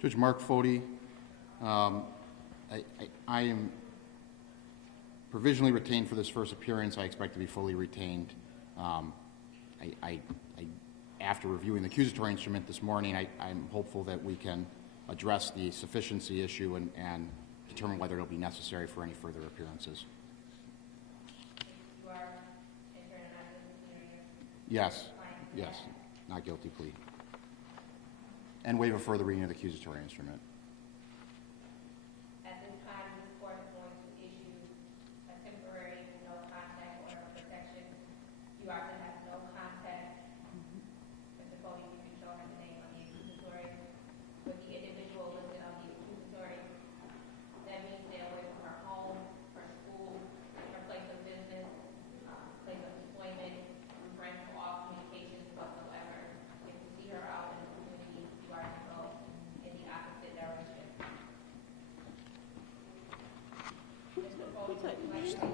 Judge Mark Foti, I am provisionally retained for this first appearance. I expect to be fully retained. After reviewing the accusatory instrument this morning, I'm hopeful that we can address the sufficiency issue and determine whether it will be necessary for any further appearances. You are entering an active Yes, yes, not guilty plea. And waive a further reading of the accusatory instrument. At this time, this court is going to issue a temporary no contact order of protection. You are to have no contact. Mr. Foti, you can show him the name on the accusatory. With the individual listed on the accusatory, that means stay away from her home, her school, her place of business, place of employment, refrain from all communications whatsoever. If you see her out in the community, you are to go in the opposite direction. Mr. Foti, would you like to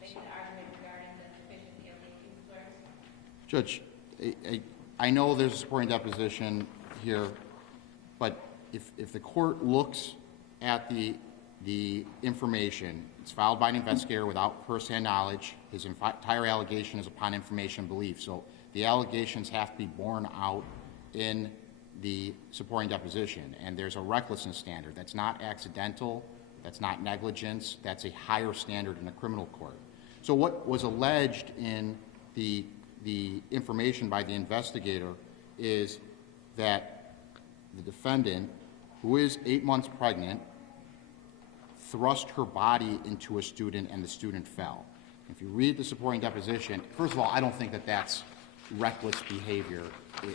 make an argument regarding the sufficiency of the accusatory? Judge, I know there's a supporting deposition here, but if the court looks at the information, it's filed by an investigator without first-hand knowledge. His entire allegation is upon information and belief. So the allegations have to be borne out in the supporting deposition. And there's a recklessness standard. That's not accidental. That's not negligence. That's a higher standard in a criminal court. So what was alleged in the information by the investigator is that the defendant, who is 8 months pregnant, thrust her body into a student and the student fell. If you read the supporting deposition, first of all, I don't think that that's reckless behavior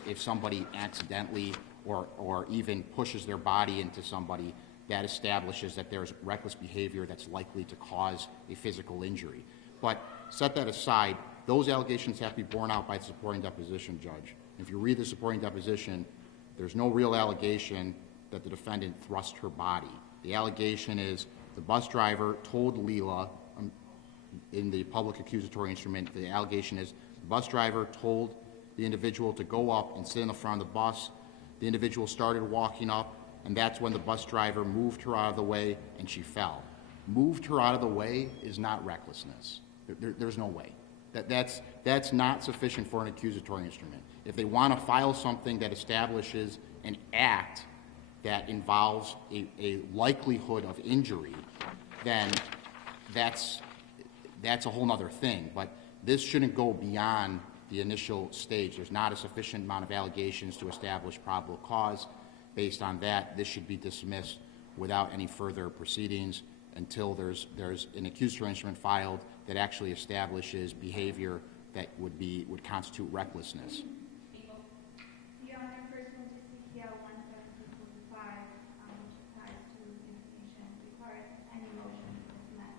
if somebody accidentally or even pushes their body into somebody. That establishes that there's reckless behavior that's likely to cause a physical injury. But set that aside, those allegations have to be borne out by the supporting deposition, Judge. If you read the supporting deposition, there's no real allegation that the defendant thrust her body. The allegation is the bus driver told Leela, in the public accusatory instrument, the allegation is the bus driver told the individual to go up and sit in the front of the bus. The individual started walking up, and that's when the bus driver moved her out of the way and she fell. Moved her out of the way is not recklessness. There's no way. That's not sufficient for an accusatory instrument. If they want to file something that establishes an act that involves a likelihood of injury, then that's a whole other thing. But this shouldn't go beyond the initial stage. There's not a sufficient amount of allegations to establish probable cause. Based on that, this should be dismissed without any further proceedings until there's an accusatory instrument filed that actually establishes behavior that would constitute recklessness. Your Honor, pursuant to CPL 172.5, which applies to information, requires any motion to dismiss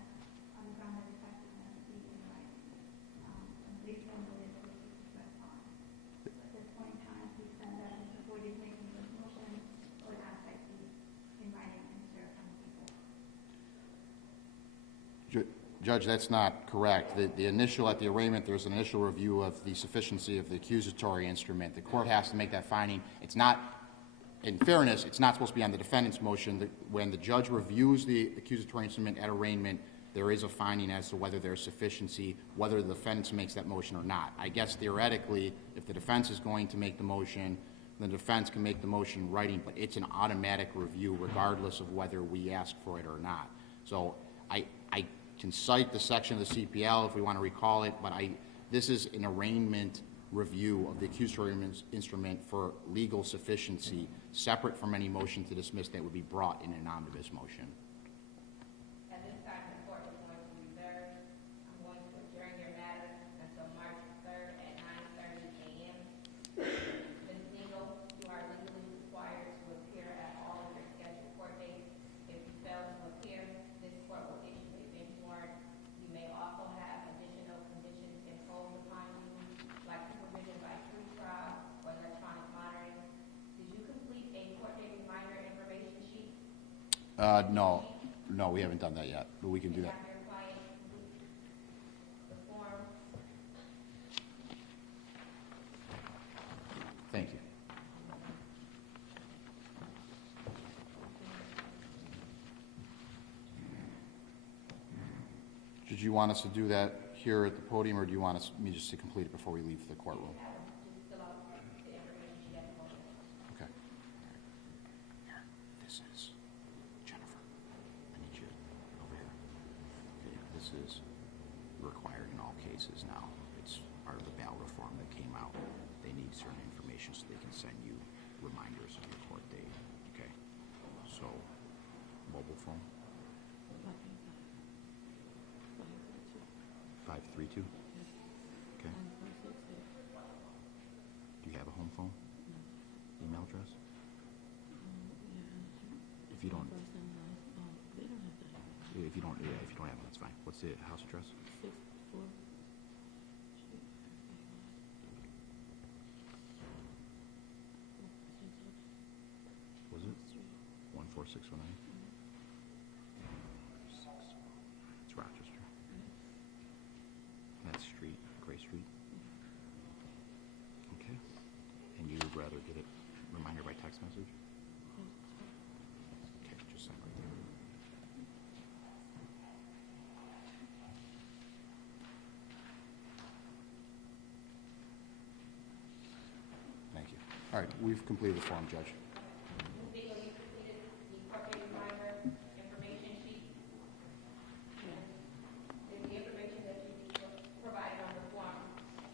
on the ground of effectiveness of legal rights, based on the list of expressed on. At this point in time, we send that Mr. Ford is making this motion, or would ask that he in writing and serve on the people. Judge, that's not correct. At the arraignment, there's an initial review of the sufficiency of the accusatory instrument. The court has to make that finding. It's not, in fairness, it's not supposed to be on the defendant's motion. When the judge reviews the accusatory instrument at arraignment, there is a finding as to whether there's sufficiency, whether the defense makes that motion or not. I guess theoretically, if the defense is going to make the motion, the defense can make the motion in writing, but it's an automatic review regardless of whether we ask for it or not. So I can cite the section of the CPL if we want to recall it, but this is an arraignment review of the accusatory instrument for legal sufficiency, separate from any motion to dismiss that would be brought in an omnibus motion. At this time, the court is going to reserve. I'm going to adjourn your matter until March 3rd at 9:30 a.m. Ms. Neal, you are legally required to appear at all of your scheduled court dates. If you fail to appear, this court will issue a bench warrant. You may also have additional conditions imposed upon you, like supervision by true trial or electronic monitoring. Did you complete a court date reminder information sheet? No, we haven't done that yet, but we can do that. Have your client complete the form? Thank you. Did you want us to do that here at the podium, or do you want me just to complete it before we leave the courtroom? Okay. Here, this is Jennifer. I need you over here. Okay, this is required in all cases now. It's part of the bail reform that came out. They need certain information so they can send you reminders of your court date. Okay. So, mobile phone. 532. Okay. Do you have a home phone? Email address? If you don't, if you don't have it, that's fine. What's the house address? Was it 14619? It's Rochester. That's street, Gray Street. Okay. And you would rather get it reminder by text message? Okay, just send right there. Thank you. All right, we've completed the form, Judge. Legal, you completed the court date reminder information sheet. Is the information that you provided on the form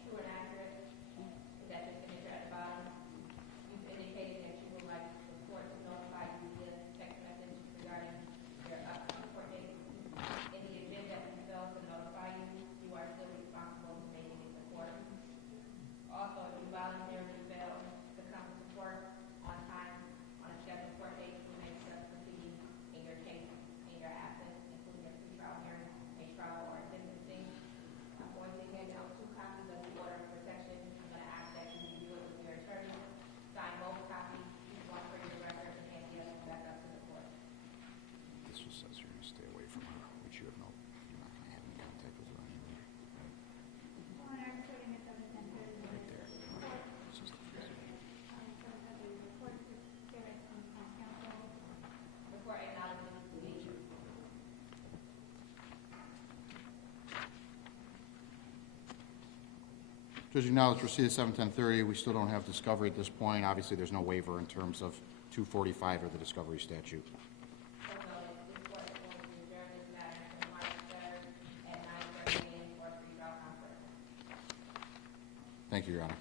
true and accurate? Is that your signature at the bottom? You've indicated that you would like the court to notify you via text message regarding your upcoming court date. In the event that we fail to notify you, you are still responsible for making it to court. Also, if you voluntarily fail to come to court on time on a scheduled court date, you may accept proceedings in your case in your absence, including a pre-trial hearing, a trial, or sentencing. I'm going to hand out 2 copies of the order of protection. I'm going to ask that you review it with your attorney, sign both copies, keep one for your record, and hand the other back up to the court. This just says you're going to stay away from her, which you have no, you're not going to have any contact with her anymore. Your Honor, recording at 7:10. Right there. This is the first. The court acknowledges the issue. Judge, acknowledge receipt of 71030. We still don't have discovery at this point. Obviously, there's no waiver in terms of 245 or the discovery statute. So noted, this court is going to adjourn this matter to March 3rd at 9:30 a.m. for a pre-trial conference. Thank you, Your Honor.